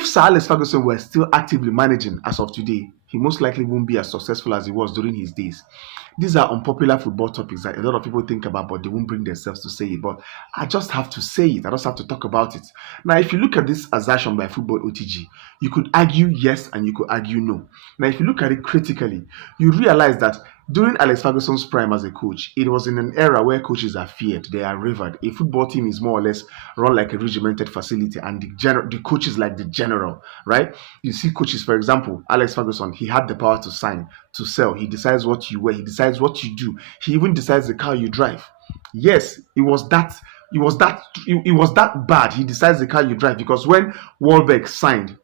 If Sir Alex Ferguson were still actively managing as of today, he most likely won't be as successful as he was during his days. These are unpopular football topics that a lot of people think about, but they won't bring themselves to say it. But I just have to say it. I just have to talk about it. Now, if you look at this assertion by Football OTG, you could argue yes and you could argue no. Now, if you look at it critically, you realize that during Alex Ferguson's prime as a coach, it was in an era where coaches are feared, they are revered. A football team is more or less run like a regimented facility, and the coach is like the general, right? You see coaches, for example, Alex Ferguson, he had the power to sign, to sell. He decides what you wear, he decides what you do. He even decides the car you drive. Yes, it was that bad. He decides the car you drive, because when Wahlberg signed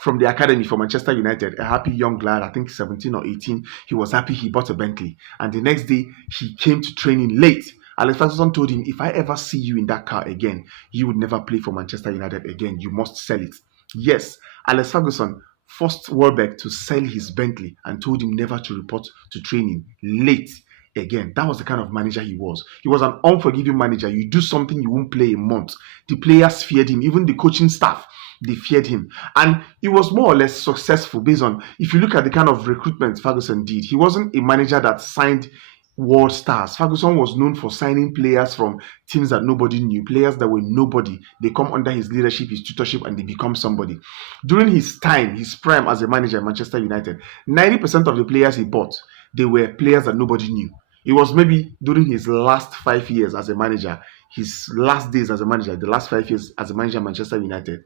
from the academy for Manchester United, a happy young lad, I think 17 or 18, he was happy he bought a Bentley. And the next day, he came to training late. Alex Ferguson told him, if I ever see you in that car again, you would never play for Manchester United again. You must sell it. Yes, Alex Ferguson forced Wahlberg to sell his Bentley and told him never to report to training late again. That was the kind of manager he was. He was an unforgiving manager. You do something, you won't play a month. The players feared him. Even the coaching staff, they feared him. And it was more or less successful based on, if you look at the kind of recruitment Ferguson did, he wasn't a manager that signed world stars. Ferguson was known for signing players from teams that nobody knew, players that were nobody. They come under his leadership, his tutorship, and they become somebody. During his time, his prime as a manager at Manchester United, 90% of the players he bought, they were players that nobody knew. It was maybe during his last 5 years as a manager, his last days as a manager, the last 5 years as a manager at Manchester United,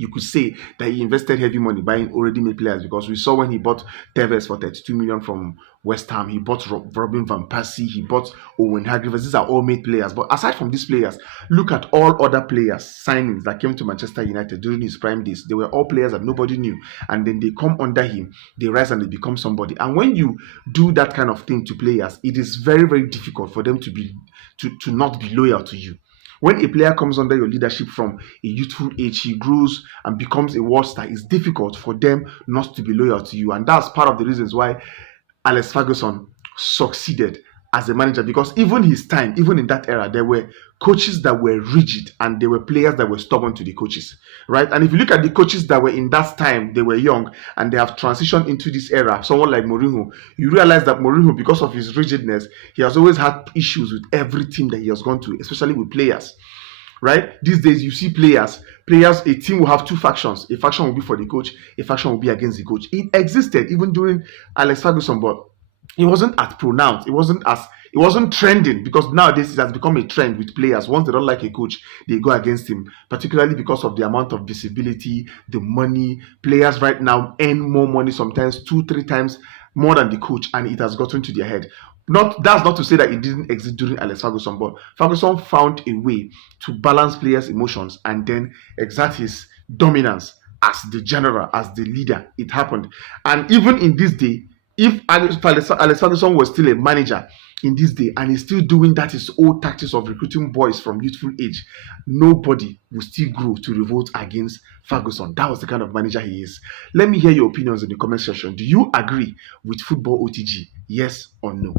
you could say that he invested heavy money buying already made players, because we saw when he bought Tevez for 32 million from West Ham, he bought Robin van Persie, he bought Owen Hargreaves. These are all made players. But aside from these players, look at all other players, signings that came to Manchester United during his prime days. They were all players that nobody knew, and then they come under him, they rise and they become somebody. And when you do that kind of thing to players, it is very, very difficult for them to not be loyal to you. When a player comes under your leadership from a youthful age, he grows and becomes a world star, it's difficult for them not to be loyal to you. And that's part of the reasons why Alex Ferguson succeeded as a manager, because even his time, even in that era, there were coaches that were rigid and there were players that were stubborn to the coaches, right? And if you look at the coaches that were in that time, they were young and they have transitioned into this era. Someone like Mourinho, you realize that Mourinho, because of his rigidness, he has always had issues with every team that he has gone to, especially with players. Right? These days, you see players, a team will have two factions. A faction will be for the coach, a faction will be against the coach. It existed even during Alex Ferguson, but it wasn't as pronounced. It wasn't trending, because nowadays it has become a trend with players. Once they don't like a coach, they go against him, particularly because of the amount of visibility, the money. Players right now earn more money, sometimes 2-3 times more than the coach, and it has gotten to their head. That's not to say that it didn't exist during Alex Ferguson, but Ferguson found a way to balance players' emotions and then exert his dominance as the general, as the leader. It happened. And even in this day, if Alex Ferguson was still a manager in this day and he's still doing that his old tactics of recruiting boys from youthful age, nobody will still grow to revolt against Ferguson. That was the kind of manager he is. Let me hear your opinions in the comment section. Do you agree with Football OTG? Yes or no?